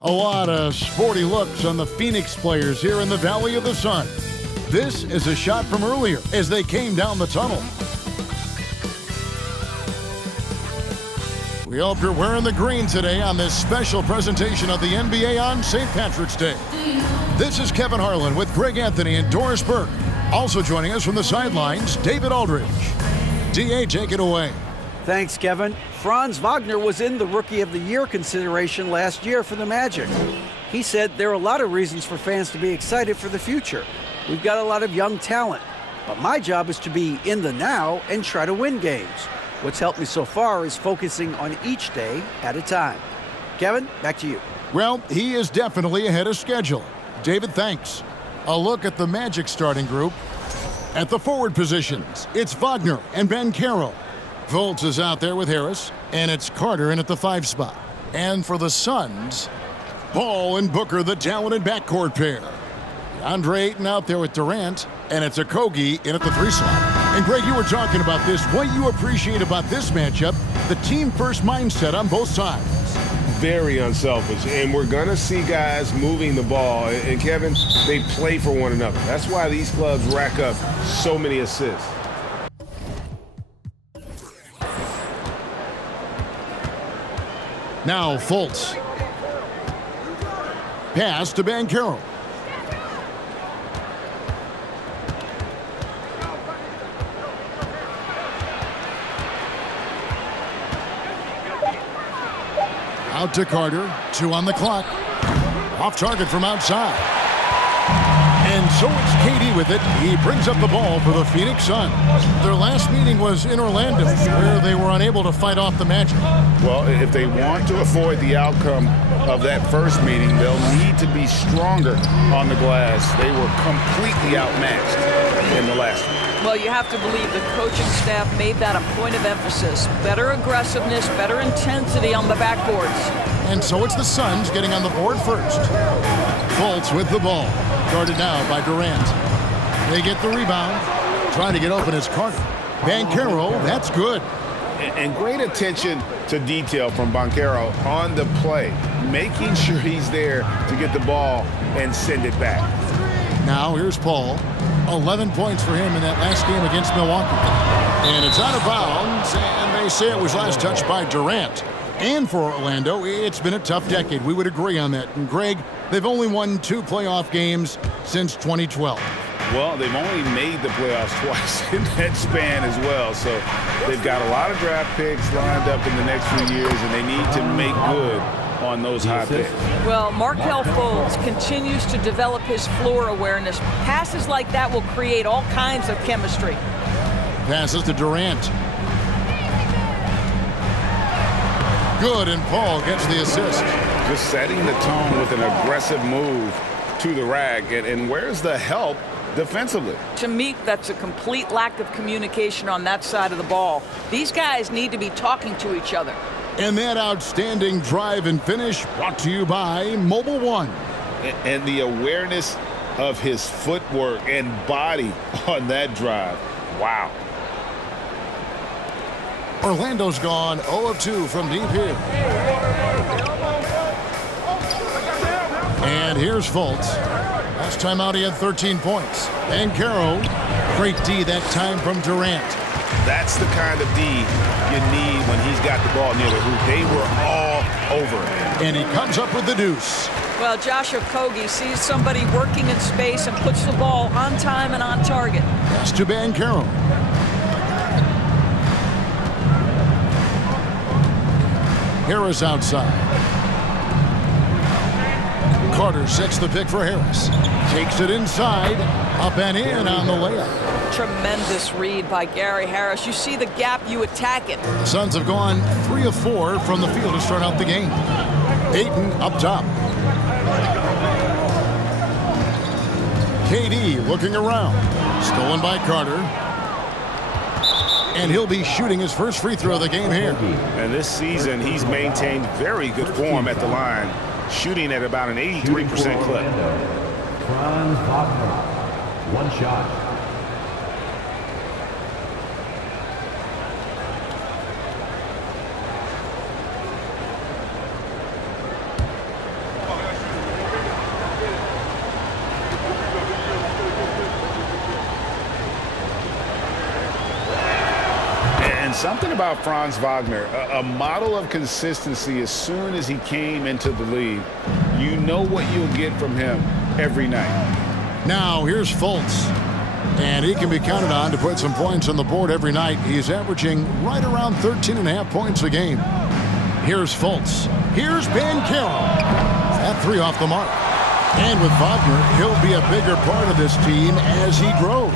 A lot of sporty looks on the Phoenix players here in the Valley of the Sun. This is a shot from earlier as they came down the tunnel. We hope you're wearing the green today on this special presentation of the NBA on St. Patrick's Day. This is Kevin Harlan with Greg Anthony and Doris Burke. Also joining us from the sidelines, David Aldridge. DA, take it away. Thanks, Kevin. Franz Wagner was in the Rookie of the Year consideration last year for the Magic. He said there are a lot of reasons for fans to be excited for the future. We've got a lot of young talent, but my job is to be in the now and try to win games. What's helped me so far is focusing on each day at a time. Kevin, back to you. Well, he is definitely ahead of schedule. David, thanks. A look at the Magic starting group. At the forward positions, it's Wagner and Banchero. Fultz is out there with Harris, and it's Carter in at the 5 spot. And for the Suns, Paul and Booker, the talented backcourt pair. Andre Ayton out there with Durant, and it's Okogie in at the 3 slot. And Greg, you were talking about this. What you appreciate about this matchup, the team-first mindset on both sides. Very unselfish, and we're going to see guys moving the ball. And Kevin, they play for one another. That's why these clubs rack up so many assists. Now Fultz. Pass to Banchero. Out to Carter. 2 on the clock. Off target from outside. And so it's KD with it. He brings up the ball for the Phoenix Suns. Their last meeting was in Orlando, where they were unable to fight off the Magic. Well, if they want to avoid the outcome of that first meeting, they'll need to be stronger on the glass. They were completely outmatched in the last one. Well, you have to believe the coaching staff made that a point of emphasis. Better aggressiveness, better intensity on the backboards. And so it's the Suns getting on the board first. Fultz with the ball. Guarded now by Durant. They get the rebound. Trying to get open is Carter. Banchero, that's good. And great attention to detail from Banchero on the play, making sure he's there to get the ball and send it back. Now here's Paul. 11 points for him in that last game against Milwaukee. And it's out of bounds, and they say it was last touched by Durant. And for Orlando, it's been a tough decade. We would agree on that. And Greg, they've only won 2 playoff games since 2012. Well, they've only made the playoffs twice in that span as well. So they've got a lot of draft picks lined up in the next few years, and they need to make good on those high picks. Well, Markelle Fultz continues to develop his floor awareness. Passes like that will create all kinds of chemistry. Passes to Durant. Good, and Paul gets the assist. Just setting the tone with an aggressive move to the rack. And where's the help defensively? To me, that's a complete lack of communication on that side of the ball. These guys need to be talking to each other. And that outstanding drive and finish brought to you by Mobile One. And the awareness of his footwork and body on that drive. Wow. Orlando's gone 0 of 2 from deep here. And here's Fultz. Last time out he had 13 points. Banchero, great D that time from Durant. That's the kind of D you need when he's got the ball near the hoop. They were all over it. And he comes up with the deuce. Well, Josh Okogie sees somebody working in space and puts the ball on time and on target. Pass to Banchero. Harris outside. Carter sets the pick for Harris. Takes it inside. Up and in on the layup. Tremendous read by Gary Harris. You see the gap, you attack it. The Suns have gone 3 of 4 from the field to start out the game. Ayton up top. KD looking around. Stolen by Carter. And he'll be shooting his first free throw of the game here. And this season, he's maintained very good form at the line, shooting at about an 83% clip. Franz Wagner, 1 shot. something about Franz Wagner, a model of consistency. As soon as he came into the league, you know what you'll get from him every night. Now here's Fultz, and he can be counted on to put some points on the board every night. He's averaging right around 13.5 points a game. Here's Fultz. Here's Banchero. That three off the mark. And with Wagner, he'll be a bigger part of this team as he grows.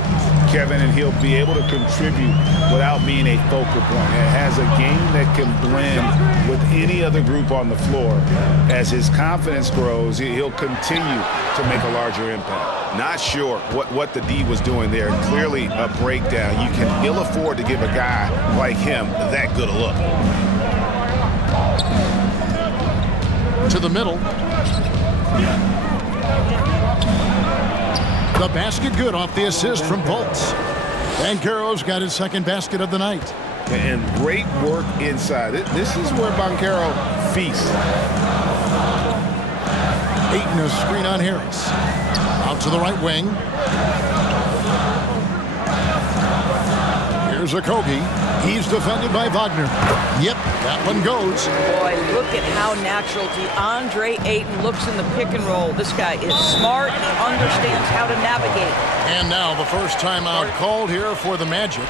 Kevin, and he'll be able to contribute without being a focal point. It has a game that can blend with any other group on the floor. As his confidence grows, he'll continue to make a larger impact. Not sure what the D was doing there. Clearly a breakdown. You can ill afford to give a guy like him that good a look. To the middle. The basket good off the assist from Fultz. Banchero's got his second basket of the night. And great work inside. This is where Banchero feasts. Ayton a screen on Harris. Out to the right wing. Here's Okogie. He's defended by Wagner. Yep, that one goes. Boy, look at how natural DeAndre Ayton looks in the pick and roll. This guy is smart. He understands how to navigate. And now the first timeout called here for the Magic.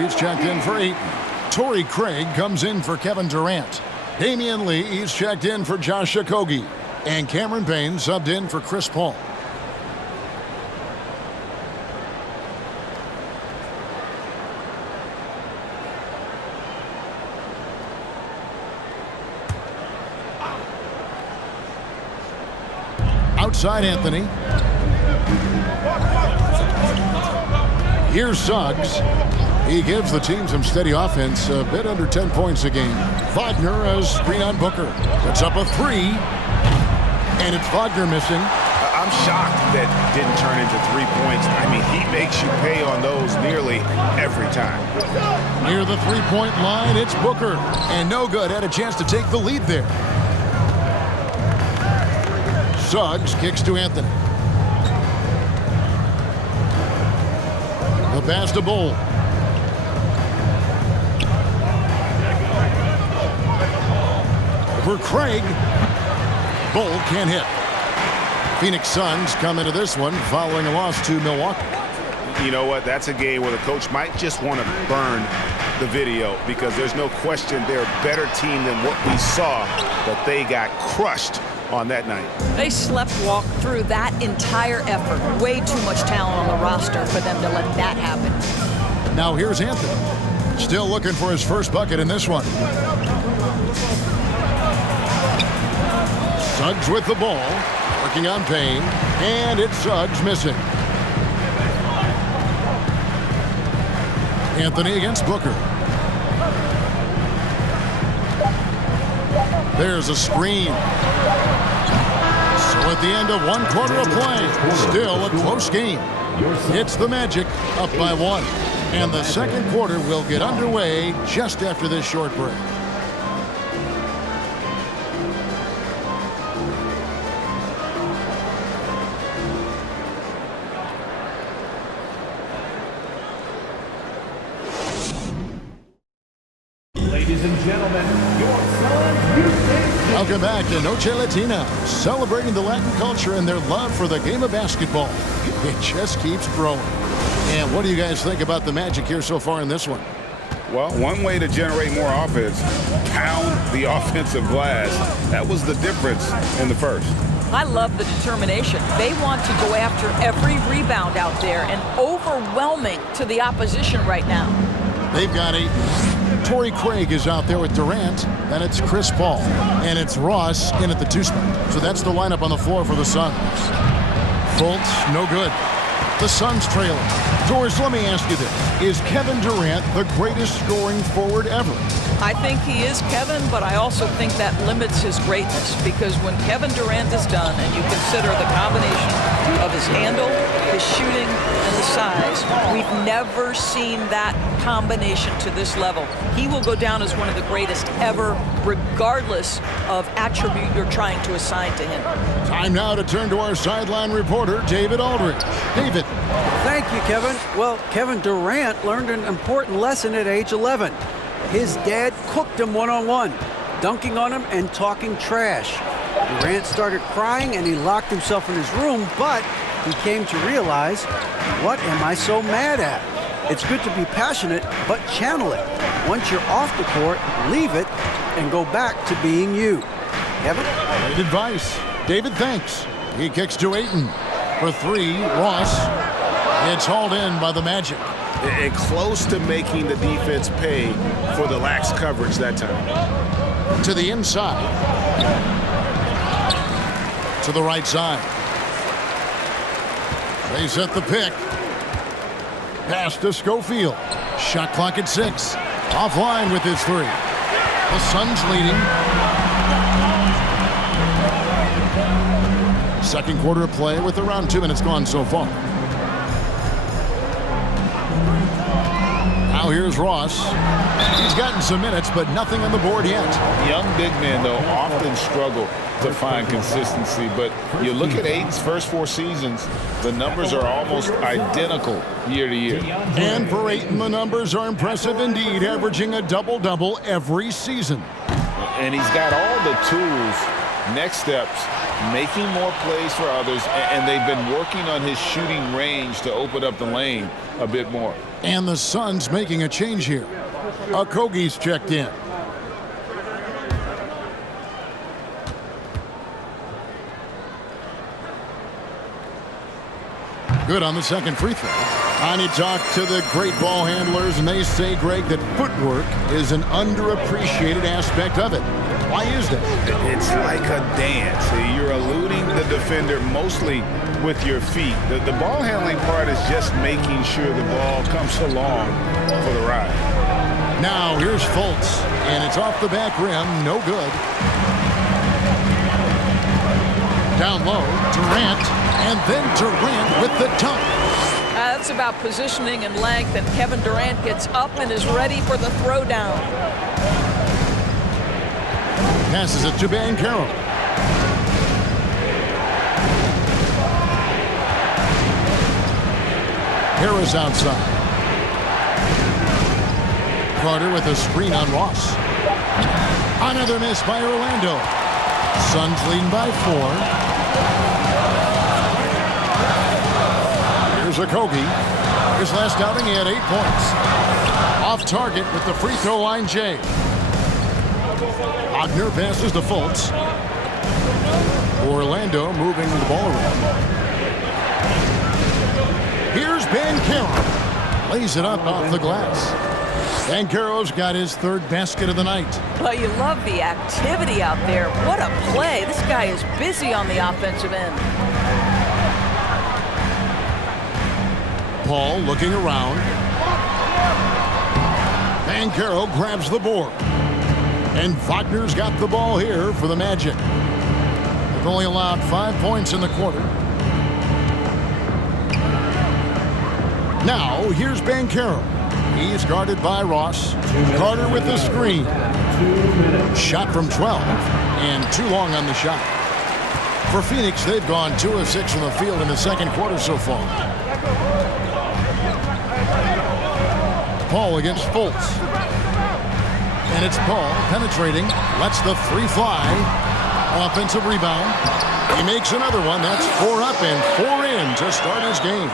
He's checked in for Ayton. Torrey Craig comes in for Kevin Durant. Damian Lee, he's checked in for Josh Okogie. And Cameron Payne subbed in for Chris Paul. Outside Anthony. Here's Suggs. He gives the team some steady offense, a bit under 10 points a game. Wagner a screen on Booker. Puts up a three. And it's Wagner missing. I'm shocked that didn't turn into 3 points. I mean, he makes you pay on those nearly every time. Near the three-point line, it's Booker. And no good. Had a chance to take the lead there. Suggs kicks to Anthony. The pass to Bull. For Craig. Bull can't hit. Phoenix Suns come into this one following a loss to Milwaukee. You know what? That's a game where the coach might just want to burn the video because there's no question they're a better team than what we saw, but they got crushed on that night. They sleptwalk through that entire effort. Way too much talent on the roster for them to let that happen. Now here's Anthony. Still looking for his first bucket in this one. Suggs with the ball. Working on Payne. And it's Suggs missing. Anthony against Booker. There's a screen. So at the end of one quarter of play, still a close game. It's the Magic up by one. And the second quarter will get underway just after this short break. Ladies and gentlemen, your Suns Houston Welcome back to Noche Latina, celebrating the Latin culture and their love for the game of basketball. It just keeps growing. And what do you guys think about the Magic here so far in this one? Well, one way to generate more offense, pound the offensive glass. That was the difference in the first. I love the determination. They want to go after every rebound out there and overwhelming to the opposition right now. They've got 8. Torrey Craig is out there with Durant. Then it's Chris Paul. And it's Ross in at the 2 spot. So that's the lineup on the floor for the Suns. Fultz, no good. The Suns trailing. Doris, let me ask you this. Is Kevin Durant the greatest scoring forward ever? I think he is, Kevin, but I also think that limits his greatness because when Kevin Durant is done and you consider the combination of his handle, his shooting, and the size, we've never seen that combination to this level. He will go down as one of the greatest ever, regardless of attribute you're trying to assign to him. Time now to turn to our sideline reporter, David Aldridge. David. Thank you, Kevin. Well, Kevin Durant learned an important lesson at age 11. His dad cooked him one-on-one, dunking on him and talking trash. Durant started crying and he locked himself in his room, but he came to realize, what am I so mad at? It's good to be passionate, but channel it. Once you're off the court, leave it and go back to being you. Kevin? Great advice. David, thanks. He kicks to Ayton. For 3, Ross. It's hauled in by the Magic. And close to making the defense pay for the lax coverage that time. To the inside. To the right side. They set the pick. Pass to Schofield. Shot clock at 6. Offline with his 3. The Suns leading. Second quarter of play with around 2 minutes gone so far. Now here's Ross. He's gotten some minutes, but nothing on the board yet. Young big men, though, often struggle to find consistency. But you look at Ayton's first 4 seasons, the numbers are almost identical year to year. And for Ayton, the numbers are impressive indeed, averaging a double-double every season. And he's got all the tools. Next steps, making more plays for others, and they've been working on his shooting range to open up the lane a bit more. And the Suns making a change here. Okogie's checked in. Good on the second free throw. And he talked to the great ball handlers, and they say, Greg, that footwork is an underappreciated aspect of it. Why is that? It's like a dance. You're eluding the defender mostly with your feet. The ball handling part is just making sure the ball comes along for the ride. Now here's Fultz, and it's off the back rim, no good. Down low, Durant, and then Durant with the dunk. That's about positioning and length, and Kevin Durant gets up and is ready for the throwdown. Passes it to Banchero. Harris outside. Carter with a screen on Ross. Another miss by Orlando. Suns leading by 4. Here's Okogie. His last outing, he had 8 points. Off target with the free throw line, Jay. Wagner passes to Fultz. Orlando moving the ball around. Here's Banchero. Lays it up off the glass. Banchero's got his 3rd basket of the night. Well, you love the activity out there. What a play. This guy is busy on the offensive end. Paul looking around. Banchero grabs the board. And Wagner's got the ball here for the Magic. They've only allowed 5 points in the quarter. Now, here's Banchero. He's guarded by Ross. Carter with the screen. Shot from 12, and too long on the shot. For Phoenix, they've gone 2 of 6 from the field in the second quarter so far. Paul against Fultz. And it's Paul penetrating, lets the 3 fly, Offensive rebound. He makes another one. That's 4 up and 4 in to start his game.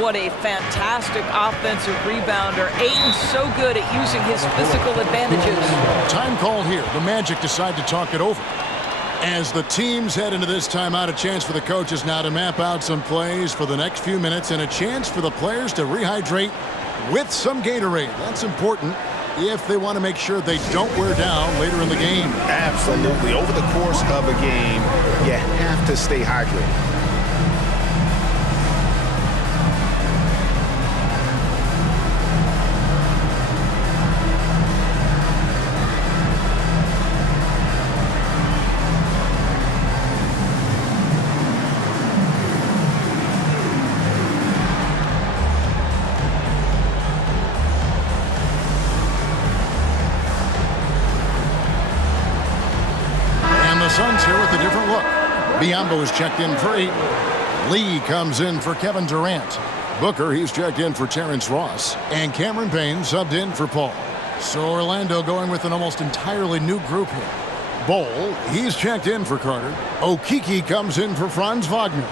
What a fantastic offensive rebounder. Ayton's so good at using his physical advantages. Time called here. The Magic decide to talk it over. As the teams head into this timeout, a chance for the coaches now to map out some plays for the next few minutes and a chance for the players to rehydrate with some Gatorade. That's important if they want to make sure they don't wear down later in the game. Absolutely. Over the course of a game, you have to stay hydrated. Suns here with a different look. Biyombo is checked in for 8. Lee comes in for Kevin Durant. Booker, he's checked in for Terrence Ross. And Cameron Payne subbed in for Paul. So Orlando going with an almost entirely new group here. Bol, he's checked in for Carter. Okeke comes in for Franz Wagner.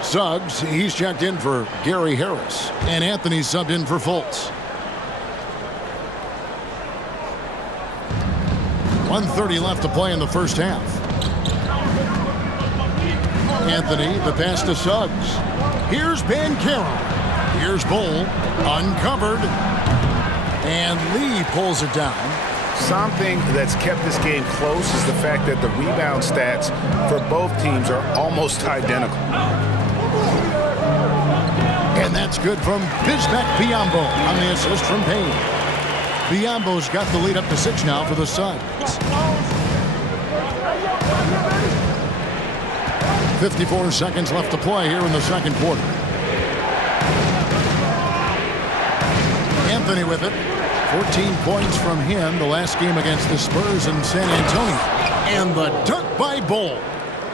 Suggs, he's checked in for Gary Harris. And Anthony subbed in for Fultz. 1:30 left to play in the first half. Anthony, the pass to Suggs. Here's Banchero. Here's Bol, uncovered. And Lee pulls it down. Something that's kept this game close is the fact that the rebound stats for both teams are almost identical. And that's good from Bismack Biyombo on the assist from Payne. Biyombo's got the lead up to 6 now for the Suns. 54 seconds left to play here in the second quarter. Anthony with it. 14 points from him the last game against the Spurs in San Antonio. And the dunk by Bol.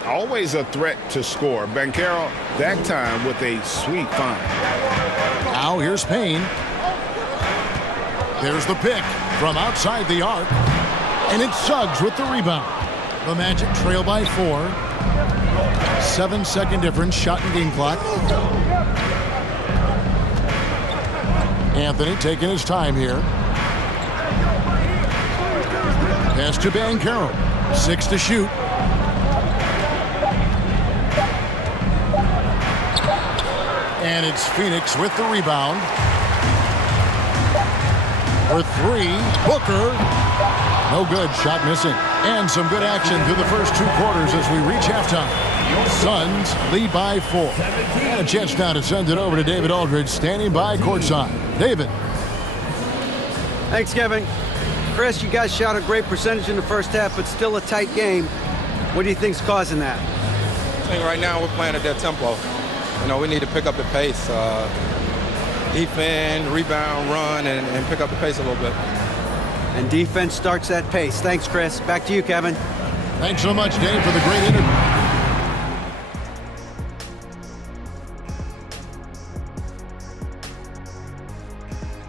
Always a threat to score. Banchero that time with a sweet find. Now here's Payne. There's the pick from outside the arc. And it's Suggs with the rebound. The Magic trail by 4. 7-second difference, shot and game clock. Anthony taking his time here. Pass to Banchero. 6 to shoot. And it's Phoenix with the rebound. For 3, Booker. No good, shot missing. And some good action through the first 2 quarters as we reach halftime. Suns lead by 4. And a chance now to send it over to David Aldridge, standing by courtside. David. Thanks, Kevin. Chris, you guys shot a great percentage in the first half, but still a tight game. What do you think's causing that? I think right now we're playing at that tempo. You know, we need to pick up the pace. Defend, rebound, run, and pick up the pace a little bit. And defense starts that pace. Thanks, Chris. Back to you, Kevin. Thanks so much, Dave, for the great interview.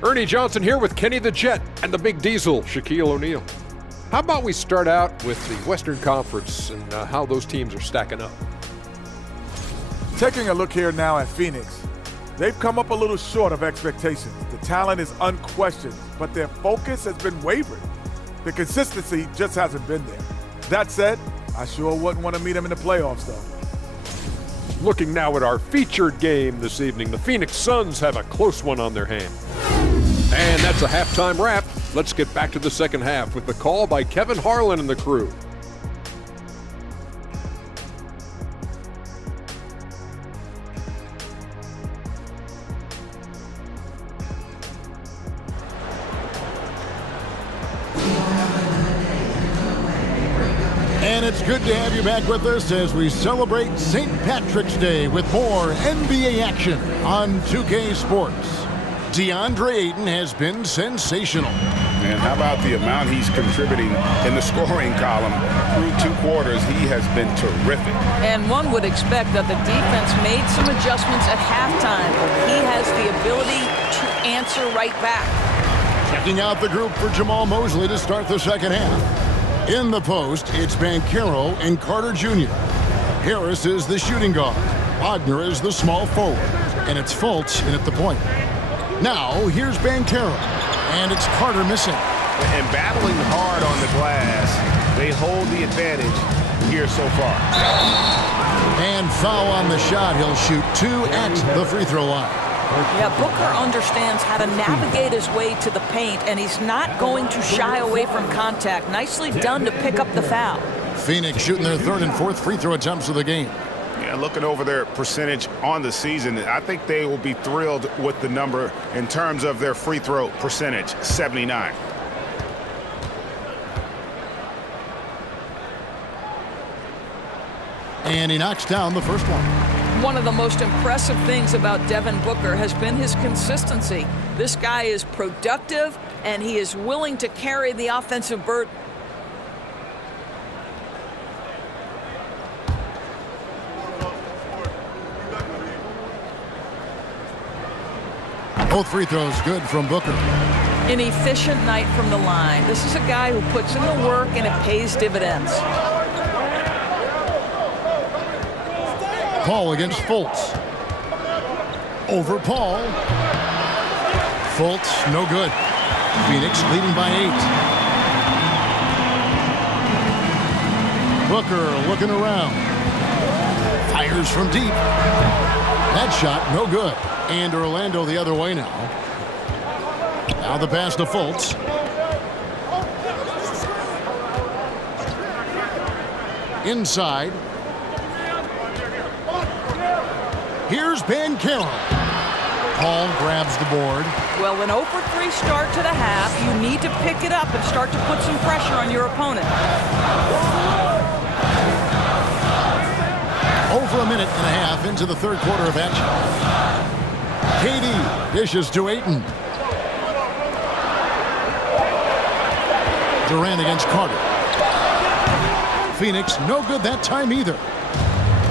Ernie Johnson here with Kenny the Jet and the Big Diesel, Shaquille O'Neal. How about we start out with the Western Conference and how those teams are stacking up? Taking a look here now at Phoenix, they've come up a little short of expectations. The talent is unquestioned, but their focus has been wavering. The consistency just hasn't been there. That said, I sure wouldn't want to meet them in the playoffs, though. Looking now at our featured game this evening, the Phoenix Suns have a close one on their hand. And that's a halftime wrap. Let's get back to the second half with the call by Kevin Harlan and the crew. And it's good to have you back with us as we celebrate St. Patrick's Day with more NBA action on 2K Sports. DeAndre Ayton has been sensational. And how about the amount he's contributing in the scoring column through 2 quarters? He has been terrific. And one would expect that the defense made some adjustments at halftime. He has the ability to answer right back. Checking out the group for Jamal Mosley to start the second half. In the post, it's Banchero and Carter Jr. Harris is the shooting guard. Wagner is the small forward. And it's Fultz in at the point. Now, here's Banchero. And it's Carter missing. And battling hard on the glass, they hold the advantage here so far. And foul on the shot. He'll shoot 2 at the free throw line. Yeah, Booker understands how to navigate his way to the paint, and he's not going to shy away from contact. Nicely done to pick up the foul. Phoenix shooting their 3rd and 4th free throw attempts of the game. Yeah, looking over their percentage on the season, I think they will be thrilled with the number in terms of their free throw percentage, 79. And he knocks down the first one. One of the most impressive things about Devin Booker has been his consistency. This guy is productive, and he is willing to carry the offensive burden. Both free throws good from Booker. An efficient night from the line. This is a guy who puts in the work, and it pays dividends. Paul against Fultz. Over Paul. Fultz, no good. Phoenix leading by 8. Booker looking around. Fires from deep. That shot, no good. And Orlando the other way now. Now the pass to Fultz. Inside. Here's Banchero. Paul grabs the board. Well, an 0-for-3 start to the half. You need to pick it up and start to put some pressure on your opponent. Over a minute and a half into the 3rd quarter of action. KD dishes to Ayton. Durant against Carter. Phoenix no good that time either.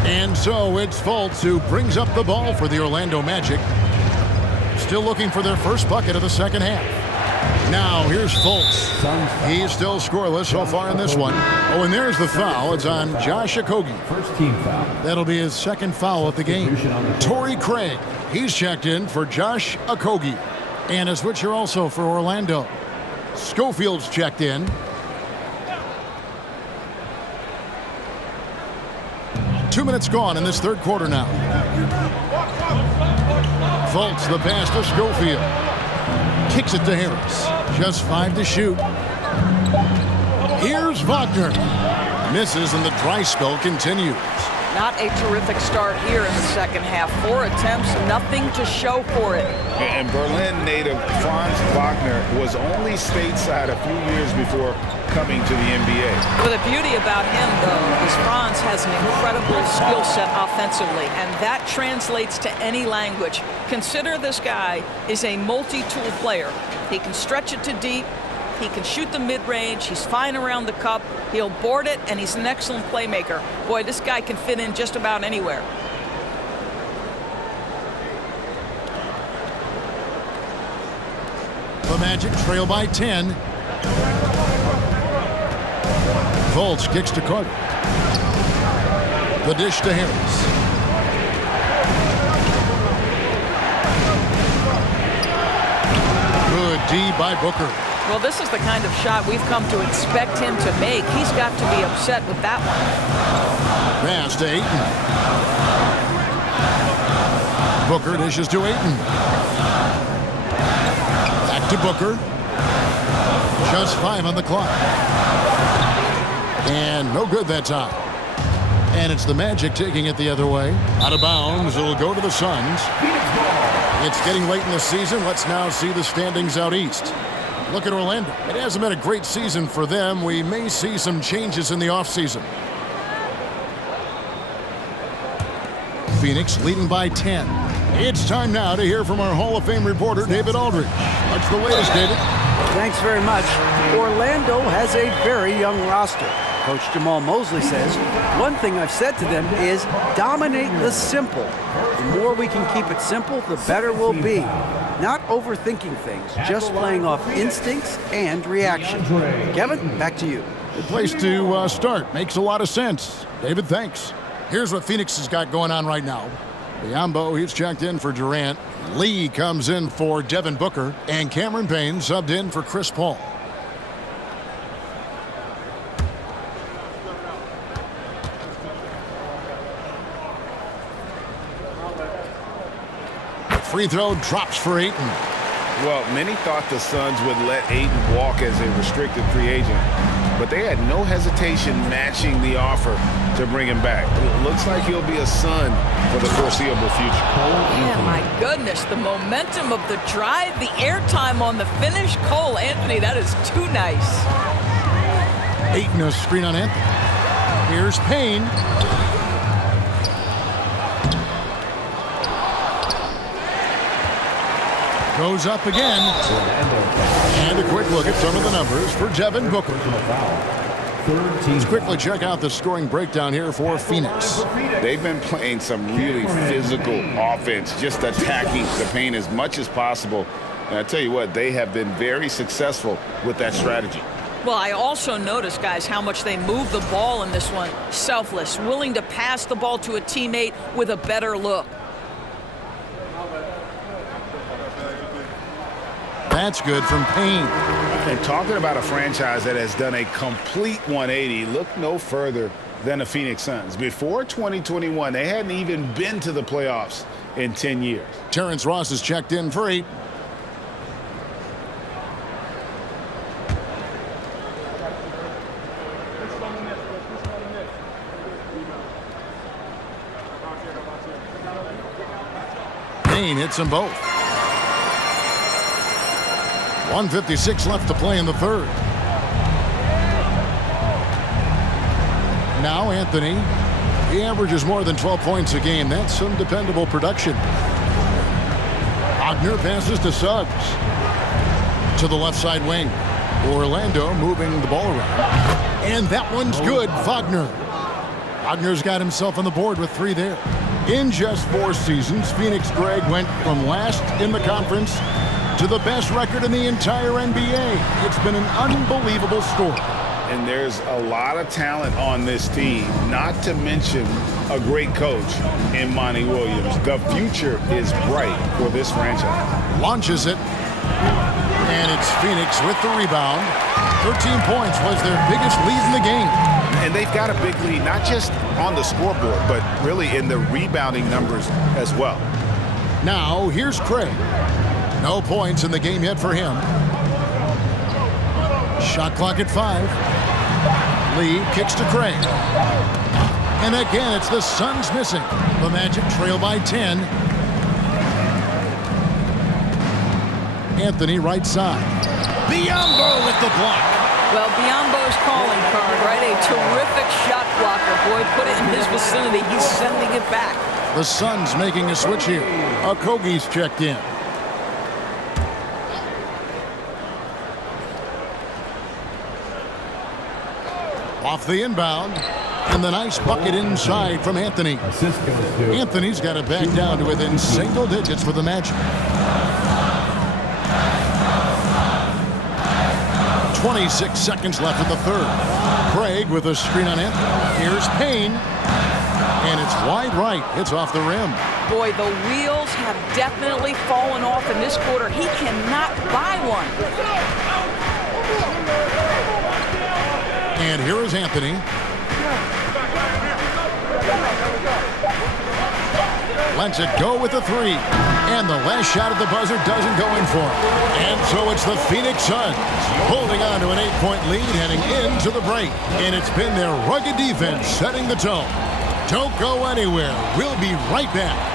And so it's Fultz who brings up the ball for the Orlando Magic. Still looking for their first bucket of the second half. Now here's Fultz. He's still scoreless so far in this one. Oh, and there's the foul. It's on Josh Okogie. First team foul. That'll be his 2nd foul of the game. Torrey Craig. He's checked in for Josh Okogie. And a switcher also for Orlando. Schofield's checked in. Two minutes gone in this 3rd quarter now. Fultz the pass to Schofield. Kicks it to Harris. Just 5 to shoot. Here's Wagner. Misses and the dry spell continues. Not a terrific start here in the second half. 4 attempts, nothing to show for it. And Berlin native Franz Wagner was only stateside a few years before coming to the NBA. Well, the beauty about him, though, is Franz has an incredible skill set offensively, and that translates to any language. Consider this guy is a multi-tool player. He can stretch it to deep. He can shoot the mid-range. He's fine around the cup. He'll board it, and he's an excellent playmaker. Boy, this guy can fit in just about anywhere. The Magic trail by 10. Fultz kicks to Carter. The dish to Harris. Good D by Booker. Well, this is the kind of shot we've come to expect him to make. He's got to be upset with that one. Pass to Ayton. Booker dishes to Ayton. Back to Booker. Just 5 on the clock. And no good that time. And it's the Magic taking it the other way. Out of bounds, it'll go to the Suns. It's getting late in the season. Let's now see the standings out east. Look at Orlando. It hasn't been a great season for them. We may see some changes in the offseason. Phoenix leading by 10. It's time now to hear from our Hall of Fame reporter, David Aldridge. What's the latest, David? Thanks very much. Orlando has a very young roster. Coach Jamal Mosley says, one thing I've said to them is dominate the simple. The more we can keep it simple, the better we'll be. Not overthinking things, just playing off instincts and reaction. Kevin, back to you. Good place to start. Makes a lot of sense. David, thanks. Here's what Phoenix has got going on right now. Biyombo, he's checked in for Durant. Lee comes in for Devin Booker. And Cameron Payne subbed in for Chris Paul. Free throw drops for Ayton. Well, many thought the Suns would let Ayton walk as a restricted free agent, but they had no hesitation matching the offer to bring him back. It looks like he'll be a Sun for the foreseeable future. Yeah, my goodness, the momentum of the drive, the airtime on the finish. Cole Anthony, that is too nice. Ayton, a screen on Anthony. Here's Payne. Goes up again. And a quick look at some of the numbers for Devin Booker. Let's quickly check out the scoring breakdown here for Phoenix. They've been playing some really physical offense, just attacking the paint as much as possible. And I tell you what, they have been very successful with that strategy. Well, I also noticed, guys, how much they move the ball in this one. Selfless, willing to pass the ball to a teammate with a better look. That's good from Payne. And talking about a franchise that has done a complete 180, look no further than the Phoenix Suns. Before 2021, they hadn't even been to the playoffs in 10 years. Terrence Ross is checked in for 8. Payne hits them both. 1:56 left to play in the third. Now Anthony. He averages more than 12 points a game. That's some dependable production. Wagner passes to Suggs. To the left side wing. Orlando moving the ball around. And that one's good. Wagner. Wagner's got himself on the board with 3 there. In just 4 seasons, Phoenix Greg went from last in the conference to the best record in the entire NBA. It's been an unbelievable story. And there's a lot of talent on this team, not to mention a great coach in Monty Williams. The future is bright for this franchise. Launches it. And it's Phoenix with the rebound. 13 points was their biggest lead in the game. And they've got a big lead, not just on the scoreboard, but really in the rebounding numbers as well. Now, here's Craig. No points in the game yet for him. Shot clock at 5. Lee kicks to Craig. And again, it's the Suns missing. The Magic trail by 10. Anthony right side. Biyombo with the block. Well, Biyombo's calling card, right? A terrific shot blocker. Boy, put it in his vicinity. He's sending it back. The Suns making a switch here. Okogie's checked in. Off the inbound. And the nice bucket inside from Anthony. Anthony's got it back down to within single digits for the Magic. 26 seconds left in the third. Craig with a screen on Anthony. Here's Payne. And it's wide right. It's off the rim. Boy, the wheels have definitely fallen off in this quarter. He cannot buy one. And here is Anthony. Lets it go with the 3. And the last shot at the buzzer doesn't go in for him. And so it's the Phoenix Suns holding on to an 8-point lead heading into the break. And it's been their rugged defense setting the tone. Don't go anywhere. We'll be right back.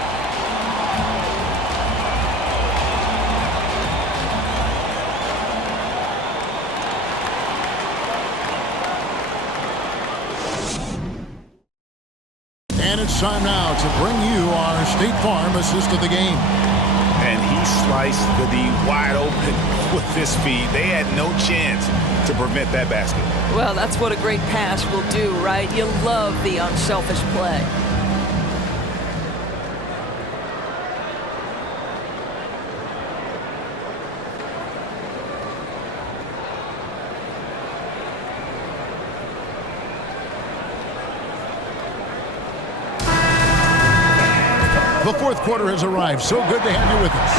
And it's time now to bring you our State Farm assist of the game. And he sliced the D wide open with this feed. They had no chance to prevent that basket. Well, that's what a great pass will do, right? You love the unselfish play. The fourth quarter has arrived. So good to have you with us.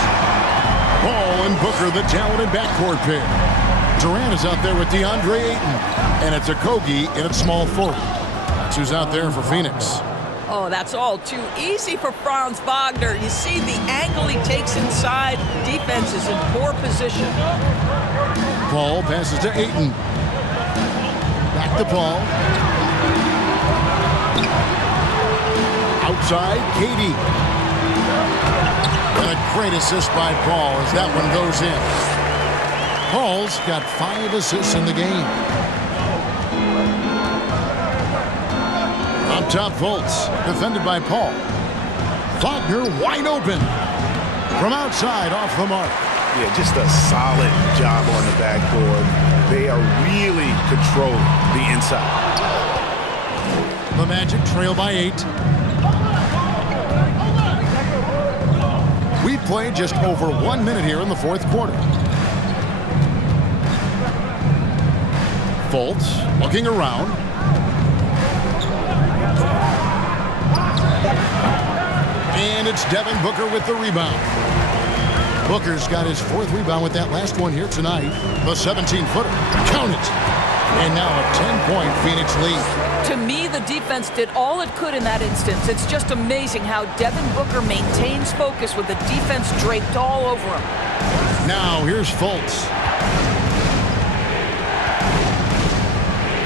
Paul and Booker, the talented backcourt pair. Durant is out there with DeAndre Ayton. And it's Okogie in at small forward. That's who's out there for Phoenix. Oh, that's all too easy for Franz Wagner. You see the angle he takes inside. Defense is in poor position. Paul passes to Ayton. Back to Paul. Outside, Katie. And a great assist by Paul as that one goes in. Paul's got 5 assists in the game. Up top, Fultz, defended by Paul. Wagner wide open. From outside, off the mark. Yeah, just a solid job on the backboard. They are really controlling the inside. The Magic trail by 8. We've played just over 1 minute here in the fourth quarter. Fultz looking around. And it's Devin Booker with the rebound. Booker's got his 4th rebound with that last one here tonight. The 17-footer. Count it. And now a 10-point Phoenix lead. To me, the defense did all it could in that instance. It's just amazing how Devin Booker maintains focus with the defense draped all over him. Now here's Fultz.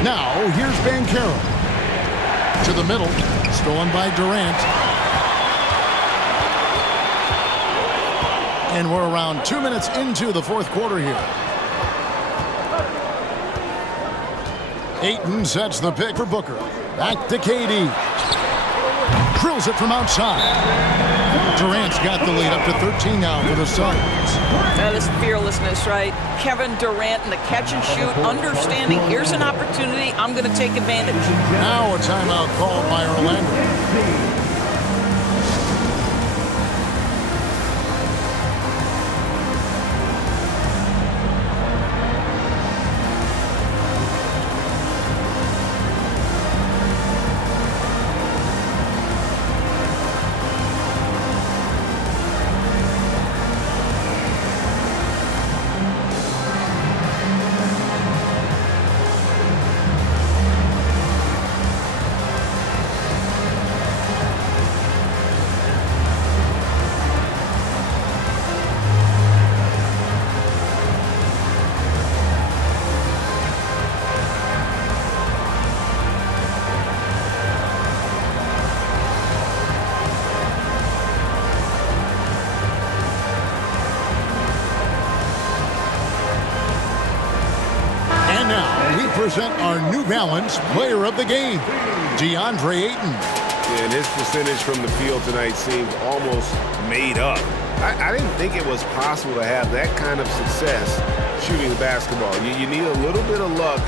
Now here's Banchero. To the middle. Stolen by Durant. And we're around 2 minutes into the fourth quarter here. Ayton sets the pick for Booker. Back to KD. Drills it from outside. Durant's got the lead up to 13 now for the Suns. That is fearlessness, right? Kevin Durant in the catch and shoot, understanding here's an opportunity, I'm going to take advantage. Now a timeout called by Orlando. Present our New Balance player of the game, DeAndre Ayton. And his percentage from the field tonight seems almost made up. I didn't think it was possible to have that kind of success shooting the basketball. You need a little bit of luck,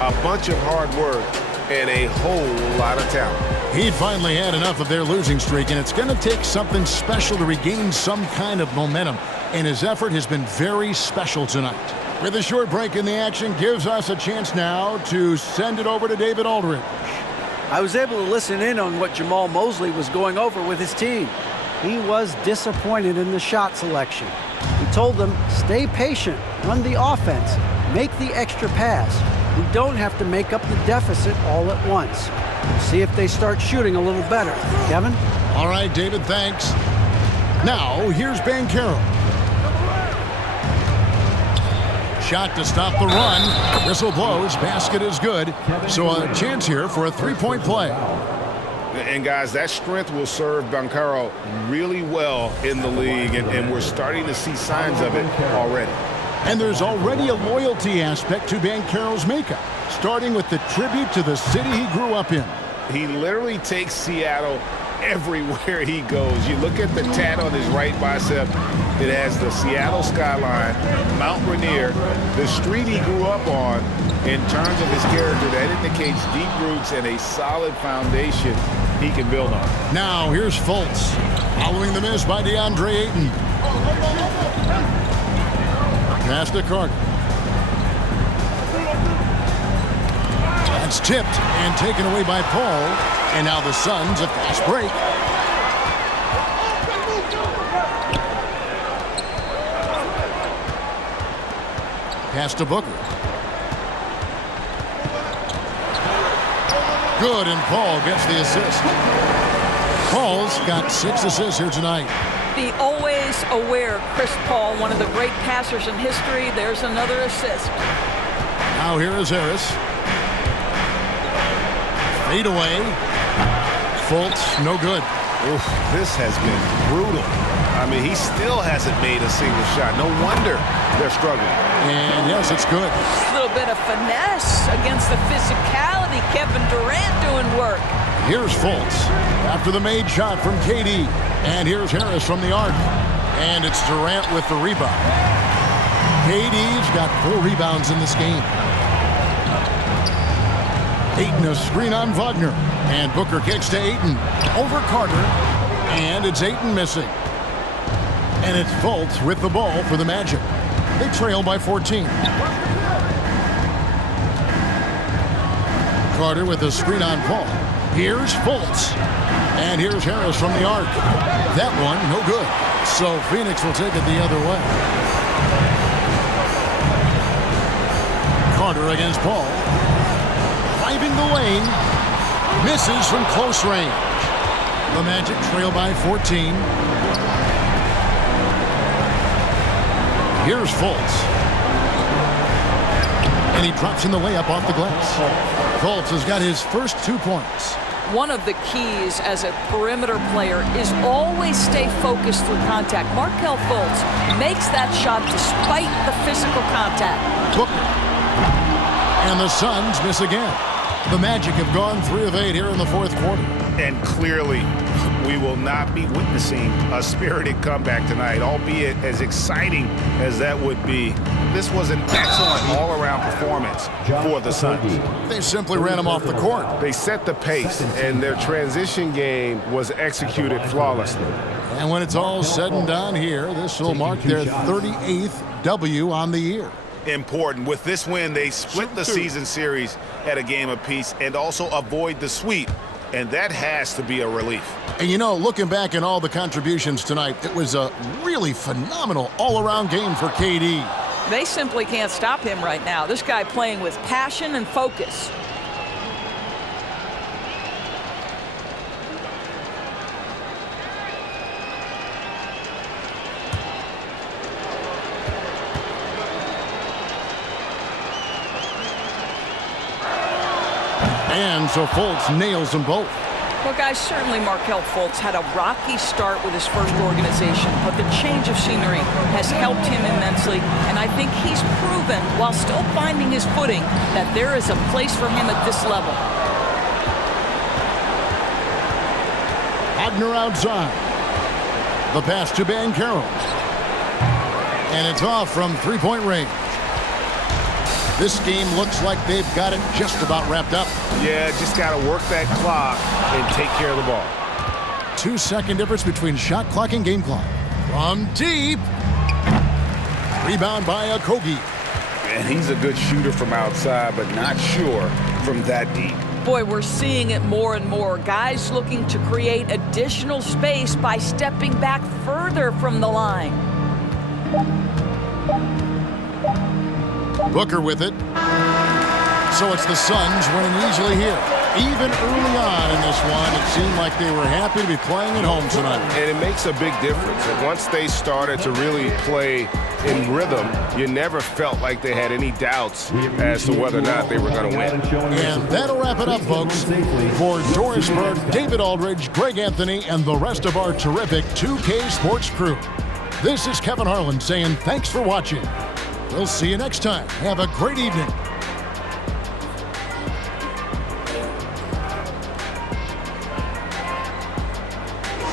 a bunch of hard work, and a whole lot of talent. He finally had enough of their losing streak, and it's going to take something special to regain some kind of momentum. And his effort has been very special tonight. With a short break in the action, gives us a chance now to send it over to David Aldridge. I was able to listen in on what Jamal Mosley was going over with his team. He was disappointed in the shot selection. He told them, stay patient, run the offense, make the extra pass. We don't have to make up the deficit all at once. See if they start shooting a little better. Kevin? All right, David, thanks. Now, here's Banchero. Shot to stop the run. Whistle blows. Basket is good. So a chance here for a three-point play. And, guys, that strength will serve Banchero really well in the league, and we're starting to see signs of it already. And there's already a loyalty aspect to Banchero's makeup, starting with the tribute to the city he grew up in. He literally takes Seattle everywhere he goes. You look at the tat on his right bicep. It has the Seattle skyline, Mount Rainier, the street he grew up on. In terms of his character, that indicates deep roots and a solid foundation he can build on. Now here's Fultz, following the miss by DeAndre Ayton. Pass to Carter. That's tipped and taken away by Paul. And now the Suns a fast break. Pass to Booker. Good, and Paul gets the assist. Paul's got 6 assists here tonight. The always aware Chris Paul, one of the great passers in history. There's another assist. Now here is Harris. Fade away. Fultz, no good. Oof, this has been brutal. I mean, he still hasn't made a single shot. No wonder they're struggling. And yes, it's good. A little bit of finesse against the physicality. Kevin Durant doing work. Here's Fultz after the made shot from KD. And here's Harris from the arc. And it's Durant with the rebound. KD's got 4 rebounds in this game. Ayton a screen on Wagner. And Booker kicks to Ayton. Over Carter. And it's Ayton missing. And it's Fultz with the ball for the Magic. They trail by 14. Carter with a screen on Paul. Here's Fultz. And here's Harris from the arc. That one, no good. So Phoenix will take it the other way. Carter against Paul. Driving the lane. Misses from close range. The Magic trail by 14. Here's Fultz. And he drops in the layup off the glass. Fultz has got his first 2 points. One of the keys as a perimeter player is always stay focused through contact. Markelle Fultz makes that shot despite the physical contact. Booker. And the Suns miss again. The Magic have gone 3 of 8 here in the 4th quarter. And clearly, we will not be witnessing a spirited comeback tonight, albeit as exciting as that would be. This was an excellent all-around performance for the Suns. They simply ran him off the court. They set the pace, and their transition game was executed flawlessly. And when it's all said and done here, this will mark their 38th W on the year. Important. With this win, they split the season series at a game apiece and also avoid the sweep. And that has to be a relief. And you know, looking back at all the contributions tonight, it was a really phenomenal all-around game for KD. They simply can't stop him right now. This guy playing with passion and focus. And so Fultz nails them both. Well, guys, certainly Markelle Fultz had a rocky start with his first organization, but the change of scenery has helped him immensely, and I think he's proven, while still finding his footing, that there is a place for him at this level. Wagner outside. The pass to Banchero. And it's off from 3-point range. This game looks like they've got it just about wrapped up. Yeah, just got to work that clock and take care of the ball. 2-second difference between shot clock and game clock. From deep. Rebound by Okogie. And he's a good shooter from outside, but not sure from that deep. Boy, we're seeing it more and more. Guys looking to create additional space by stepping back further from the line. Booker with it. So it's the Suns winning easily here. Even early on in this one, it seemed like they were happy to be playing at home tonight. And it makes a big difference. And once they started to really play in rhythm, you never felt like they had any doubts as to whether or not they were going to win. And that'll wrap it up, folks. For Doris Burke, David Aldridge, Greg Anthony, and the rest of our terrific 2K Sports crew, this is Kevin Harlan saying thanks for watching. We'll see you next time. Have a great evening.